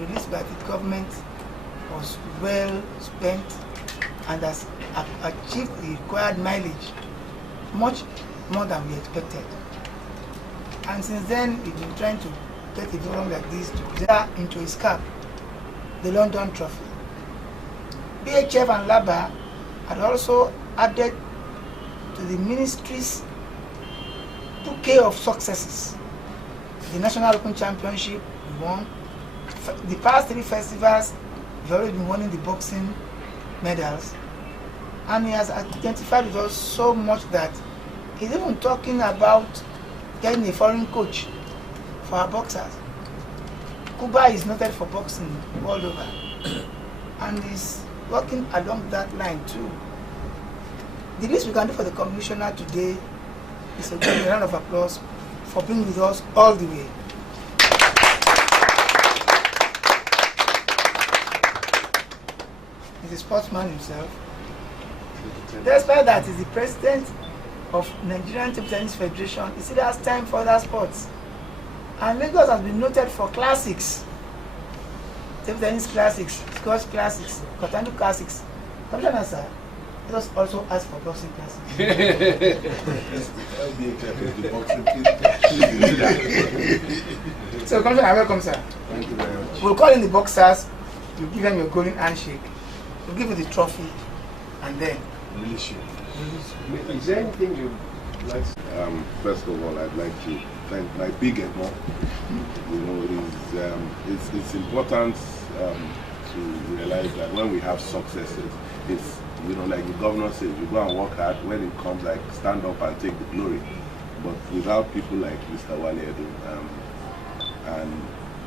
released by the government was well spent and has achieved the required mileage, much more than we expected. And since then, we've been trying to get a program like this to present into his cap the London Trophy. BHF and LABA had also added to the ministry's bouquet of successes. The National Open Championship we won. The past 3 festivals, we've already been winning the boxing medals. And he has identified with us so much that he's even talking about getting a foreign coach for our boxers. Cuba is noted for boxing all over. And he's working along that line too. The least we can do for the commissioner today is to give a round of applause for being with us all the way. He's a sportsman himself. Despite that, he's the president of Nigerian Table Tennis Federation. He still has time for other sports. And Lagos has been noted for classics. Table tennis classics, Scotch classics, Kotandu classics. Commissioner, sir, let us also ask for boxing classics. So, Commissioner, welcome, sir. Thank you very much. We'll call in the boxers, we'll give them your golden handshake, we'll give you the trophy, and then Release you. Is there anything you like? First of all, I'd like to thank my big ego. You know, it's important to realize that when we have successes, it's, you know, like the governor says, you go and work hard. When it comes, like, stand up and take the glory. But without people like Mr. Wale Edu, and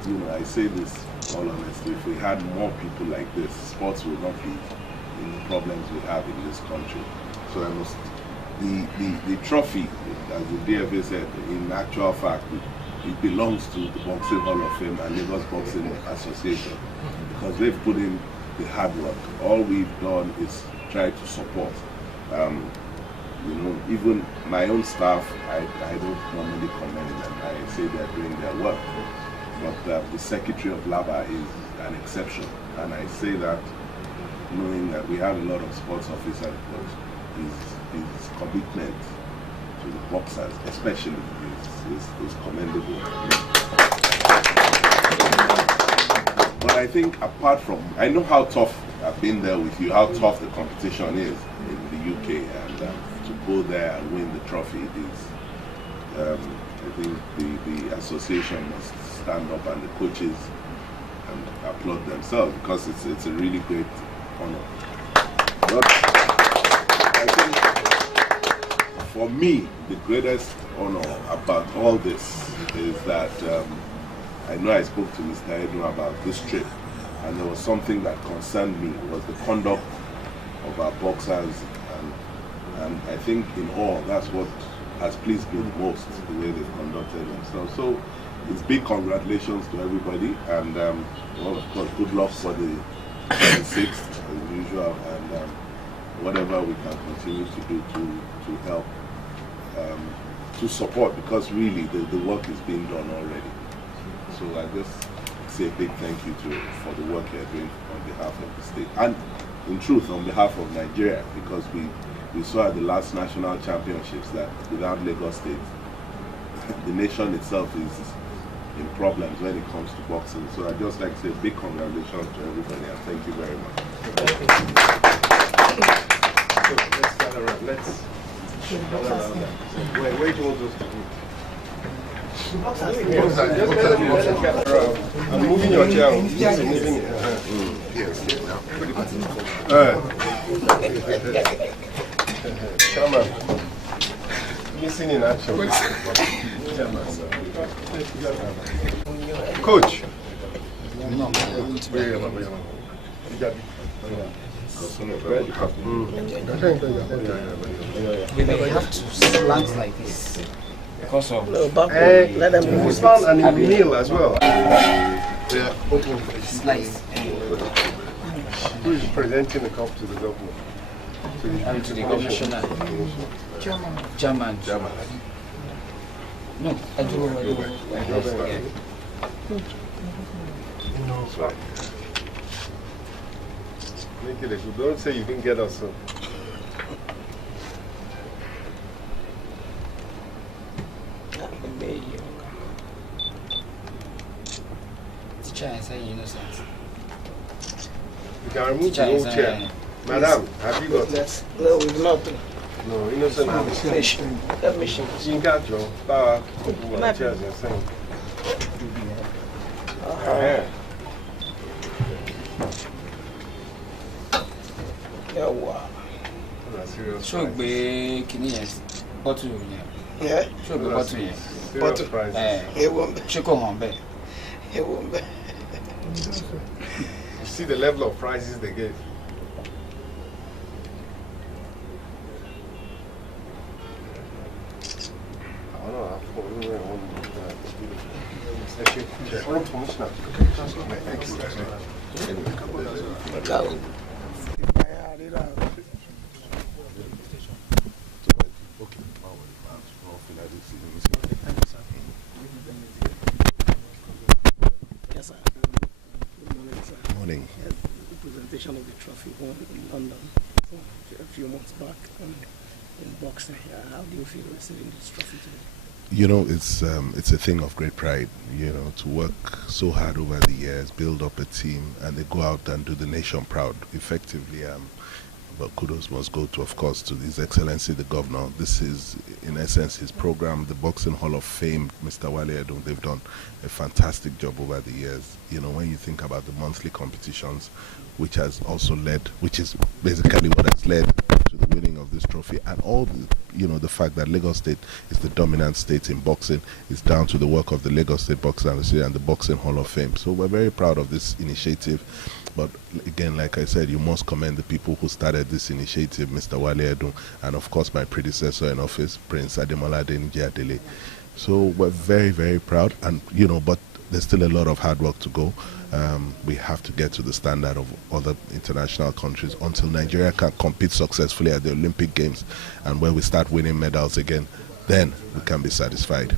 you know, I say this all honestly, if we had more people like this, sports would not be in the problems we have in this country. So I must, the trophy, as the DFA said, in actual fact, it belongs to the Boxing Hall of Fame and Lagos Boxing Association, because they've put in the hard work. All we've done is try to support. You know, even my own staff, I don't normally commend them. I say they're doing their work. But the secretary of LABA is an exception. And I say that knowing that we have a lot of sports officers, but his commitment to the boxers, especially, is commendable. But I think apart from, I know how tough, I've been there with you, how tough the competition is in the UK, and to go there and win the trophy is, I think the association must stand up, and the coaches and applaud themselves, because it's a really great honor. But I think for me, the greatest honor about all this is that I know I spoke to Mr. Edu about this trip, and there was something that concerned me, was the conduct of our boxers, and I think in all, that's what has pleased me the most, the way they've conducted themselves. So it's big congratulations to everybody, and well, of course, good luck for the 6th as usual, and whatever we can continue to do to help, to support, because really the work is being done already. So I just say a big thank you for the work you're doing on behalf of the state, and in truth on behalf of Nigeria, because we saw at the last national championships that without Lagos State, the nation itself is in problems when it comes to boxing. So I'd just like to say a big congratulations to everybody, and thank you very much. So let's start around. Let's wait, hold those to move. I'm moving your chair. Yes, I'm moving it. Come on. Missing in action. Coach. We may have to slant like this because of let them move slant and it will kneel as well. slice. Who is presenting the cup to the governor? And to the commissioner. German. No, I do. That's right. Make it a good. Don't say you didn't get us. So. Teacher is innocent. You can remove the old chair. Madam, have you got Yes. No, we've not. No, innocent. Mission. That mission. You got your power. Chairs and saying. Yeah, wow. Show be kini bottle Yeah? show be bottle here. Serious prizes. It won't be. Chico Hombe. It won't be. You see the level of prizes they gave. I don't know. I thought we were on Yes, sir. Good morning, sir. Morning. Yes, the presentation of the trophy won in London a few months back in boxing. How do you feel receiving this trophy today? You know, it's a thing of great pride, you know, to work so hard over the years, build up a team, and they go out and do the nation proud effectively. But kudos must go to, of course, to His Excellency the Governor. This is, in essence, his program, the Boxing Hall of Fame, Mr. Wale Edun. They've done a fantastic job over the years. You know, when you think about the monthly competitions, which has also led, which is basically what has led to the winning of this trophy, and all the, you know, the fact that Lagos State is the dominant state in boxing is down to the work of the Lagos State Boxing Association and the Boxing Hall of Fame. So we're very proud of this initiative. But again, like I said, you must commend the people who started this initiative, Mr. Wale Edun, and of course my predecessor in office, Prince Ademola Adeniji Adele. So we're very, very proud, and you know, but there's still a lot of hard work to go. We have to get to the standard of other international countries until Nigeria can compete successfully at the Olympic Games, and when we start winning medals again, then we can be satisfied.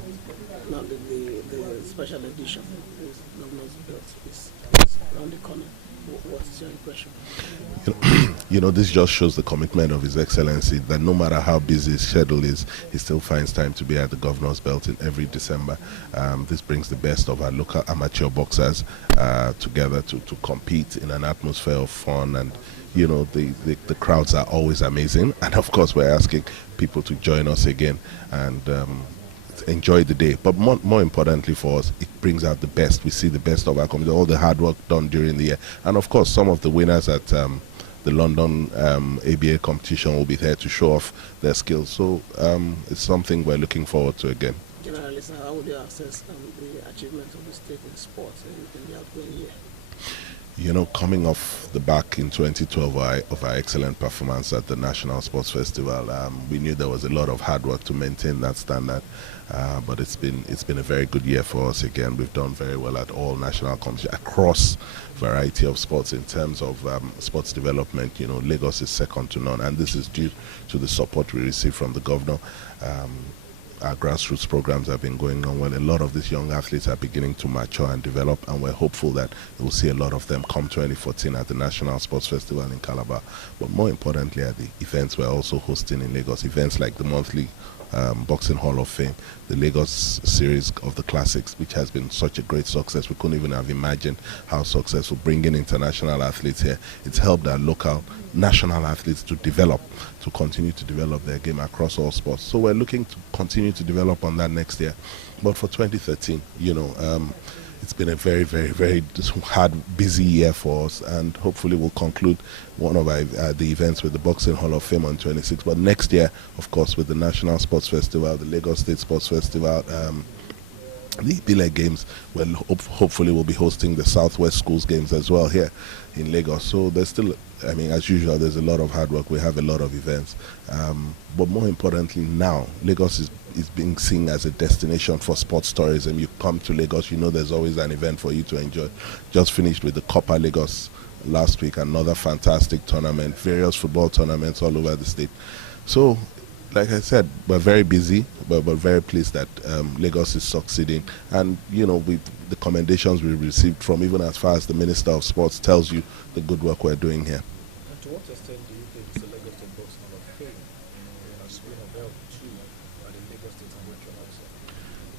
Now, the special edition is Governor's Belt is around the corner. What's your impression? You know, this just shows the commitment of His Excellency that no matter how busy his schedule is, he still finds time to be at the Governor's Belt in every December. This brings the best of our local amateur boxers together to compete in an atmosphere of fun, and you know, the crowds are always amazing. And of course, we're asking people to join us again and enjoy the day. But more importantly for us, it brings out the best. We see the best of our community, all the hard work done during the year. And of course, some of the winners at the London ABA competition will be there to show off their skills. So it's something we're looking forward to again. Generally, sir, how would you assess the achievement of the state in sports in the outgoing year? You know, coming off the back in 2012 of our excellent performance at the National Sports Festival, we knew there was a lot of hard work to maintain that standard. But it's been a very good year for us again. We've done very well at all national competitions across variety of sports. In terms of sports development, you know, Lagos is second to none, and this is due to the support we receive from the governor. Our grassroots programs have been going on well. A lot of these young athletes are beginning to mature and develop, and we're hopeful that we'll see a lot of them come 2014 at the National Sports Festival in Calabar. But more importantly, at the events we're also hosting in Lagos, events like the monthly Boxing Hall of Fame, the Lagos series of the classics, which has been such a great success. We couldn't even have imagined how successful bringing international athletes here. It's helped our local national athletes to develop, to continue to develop their game across all sports. So we're looking to continue to develop on that next year. But for 2013, you know, it's been a very, very, very hard, busy year for us, and hopefully we'll conclude one of the events with the Boxing Hall of Fame on 26. But next year, of course, with the National Sports Festival, the Lagos State Sports Festival, the Bile Games, well, hopefully we'll be hosting the Southwest Schools Games as well here in Lagos. So there's still, I mean, as usual, there's a lot of hard work. We have a lot of events. But more importantly now, Lagos is being seen as a destination for sports tourism. You come to Lagos, you know there's always an event for you to enjoy. Just finished with the Copa Lagos last week, another fantastic tournament, various football tournaments all over the state. So like I said, we're very busy, but we're very pleased that Lagos is succeeding. And, you know, with the commendations we received from even as far as the Minister of Sports tells you the good work we're doing here. And to what extent do you think the Lagos State Boxing Hall of Fame has been of help to the Lagos State amateur boxing?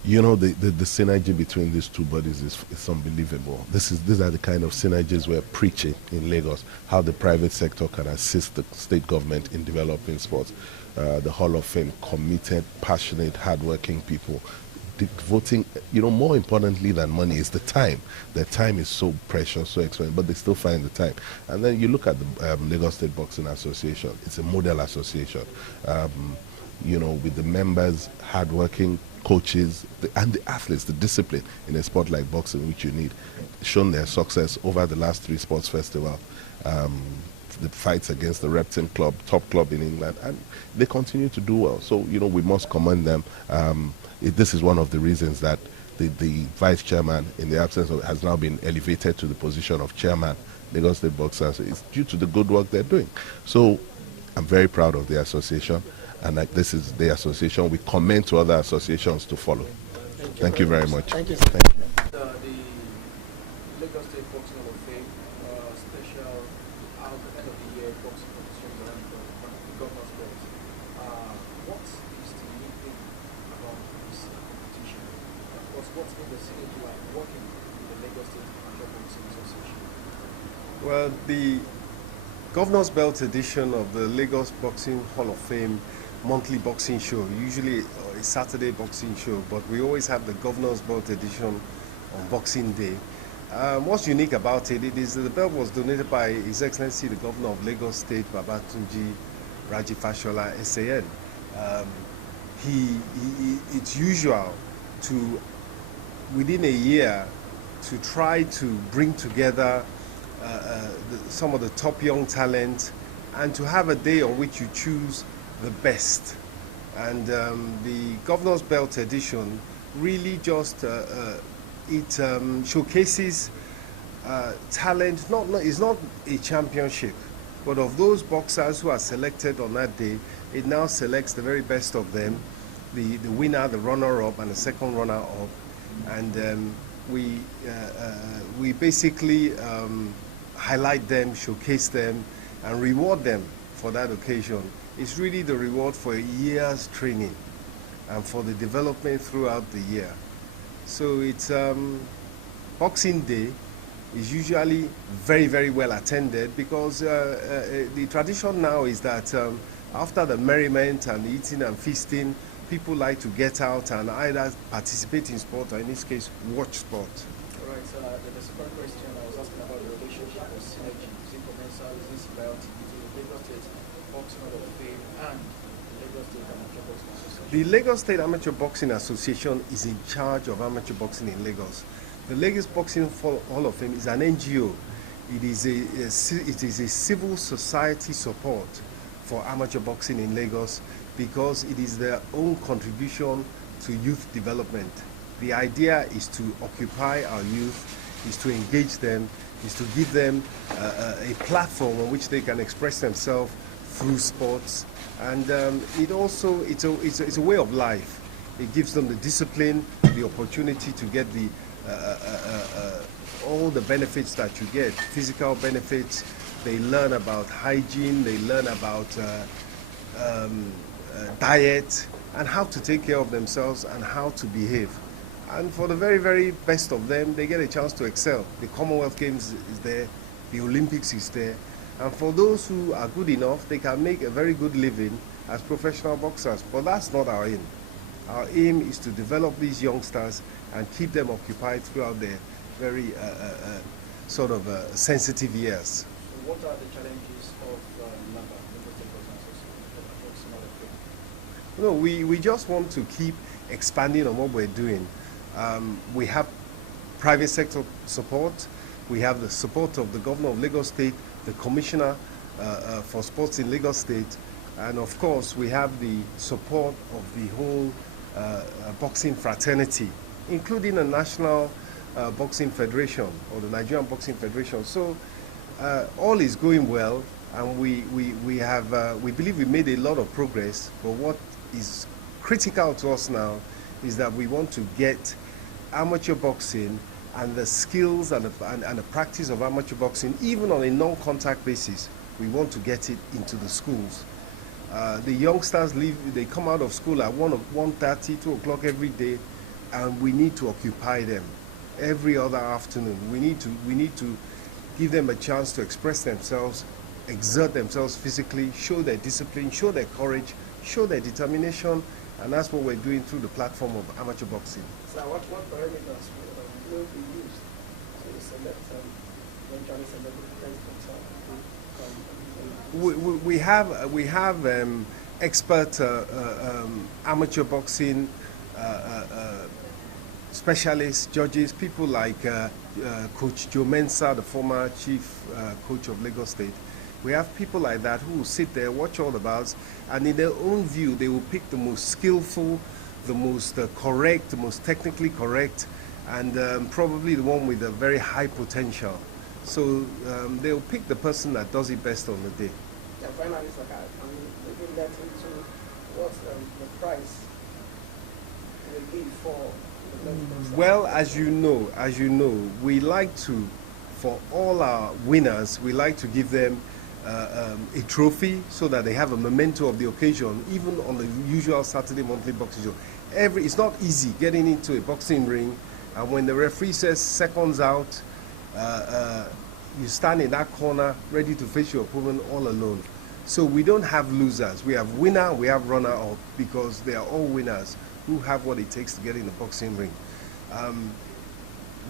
You know, the synergy between these two bodies is unbelievable. These are the kind of synergies we're preaching in Lagos, how the private sector can assist the state government in developing sports. The Hall of Fame, committed, passionate, hardworking people, devoting, you know, more importantly than money is the time. Their time is so precious, so expensive, but they still find the time. And then you look at the Lagos State Boxing Association. It's a model association, you know, with the members, hardworking, coaches, and the athletes, the discipline in a sport like boxing, which you need, shown their success over the last 3 sports festivals. The fights against the Repton club, top club in England, and they continue to do well. So, you know, we must commend them. This is one of the reasons that the vice chairman, in the absence of, has now been elevated to the position of chairman, Lagos State Boxers. It's due to the good work they're doing. So I'm very proud of the association, and this is the association we commend to other associations to follow. Thank you very much. Thank you. Thank you. The Lagos State Boxing Hall of Fame special end of the year boxing competitions around the governor's belt. What is the unique thing about this competition? Of course, what's been the synergy like working with the Lagos State Amateur Boxing Association? Well, the Governor's Belt edition of the Lagos Boxing Hall of Fame monthly boxing show, usually a Saturday boxing show, but we always have the Governor's Belt edition on Boxing Day. What's unique about it is that the belt was donated by His Excellency the Governor of Lagos State, Babatunji Raji Fashola, SAN. It's usual to, within a year, to try to bring together some of the top young talent and to have a day on which you choose the best. And the Governor's Belt edition really just showcases talent. It's not a championship, but of those boxers who are selected on that day, it now selects the very best of them, the winner, the runner-up, and the second runner-up, and we basically highlight them, showcase them, and reward them for that occasion. It's really the reward for a year's training and for the development throughout the year. So it's Boxing Day is usually very, very well attended because the tradition now is that after the merriment and the eating and feasting, people like to get out and either participate in sport or in this case watch sport. All right, the second question I was asking about the relationship or synergy, is it commensal, is it symbiotic between the Lagos State Boxing Hall of Fame and the Lagos State Amateur Boxing Association? The Lagos State Amateur Boxing Association is in charge of amateur boxing in Lagos. The Lagos Boxing Hall of Fame is an NGO. It is a civil society support for amateur boxing in Lagos because it is their own contribution to youth development. The idea is to occupy our youth, is to engage them, is to give them a platform on which they can express themselves through sports, and it's a way of life. It gives them the discipline, the opportunity to get the all the benefits that you get, physical benefits. They learn about hygiene, they learn about diet and how to take care of themselves and how to behave. And for the very, very best of them, they get a chance to excel. The Commonwealth Games is there, the Olympics is there. And for those who are good enough, they can make a very good living as professional boxers. But that's not our aim. Our aim is to develop these youngsters and keep them occupied throughout their very sensitive years. So what are the challenges of NABA, Lagos State Boxing Association? No, we just want to keep expanding on what we're doing. We have private sector support. We have the support of the Governor of Lagos State, the Commissioner for Sports in Lagos State, and of course we have the support of the whole boxing fraternity, including the National Boxing Federation or the Nigerian Boxing Federation. So all is going well. and we believe we made a lot of progress. But what is critical to us now is that we want to get amateur boxing and the skills and the practice of amateur boxing, even on a non-contact basis. We want to get it into the schools. The youngsters they come out of school at 1:30, 2 o'clock every day, and we need to occupy them every other afternoon. We need to give them a chance to express themselves, exert themselves physically, show their discipline, show their courage, show their determination, and that's what we're doing through the platform of amateur boxing. So what parameters will be used to select eventually select the president We have expert amateur boxing specialists, judges, people like Coach Joe Mensah, the former chief coach of Lagos State. We have people like that who will sit there, watch all the bouts, and in their own view, they will pick the most skillful, the most correct, the most technically correct, and probably the one with a very high potential. So they'll pick the person that does it best on the day. Yeah, finally, looking that into what's the price will be for the next. Well, as you know, we like to, for all our winners, we like to give them a trophy so that they have a memento of the occasion, even on the usual Saturday monthly boxing show. It's not easy getting into a boxing ring, and when the referee says seconds out, you stand in that corner ready to face your opponent all alone. So we don't have losers. We have winner, we have runner-up, because they are all winners who have what it takes to get in the boxing ring.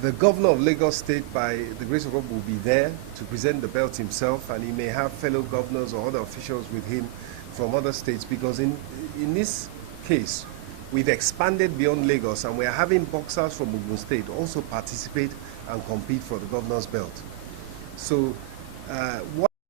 The governor of Lagos State, by the grace of God, will be there to present the belt himself, and he may have fellow governors or other officials with him from other states, because in this case, we've expanded beyond Lagos, and we are having boxers from Ogun State also participate and compete for the governor's belt. So what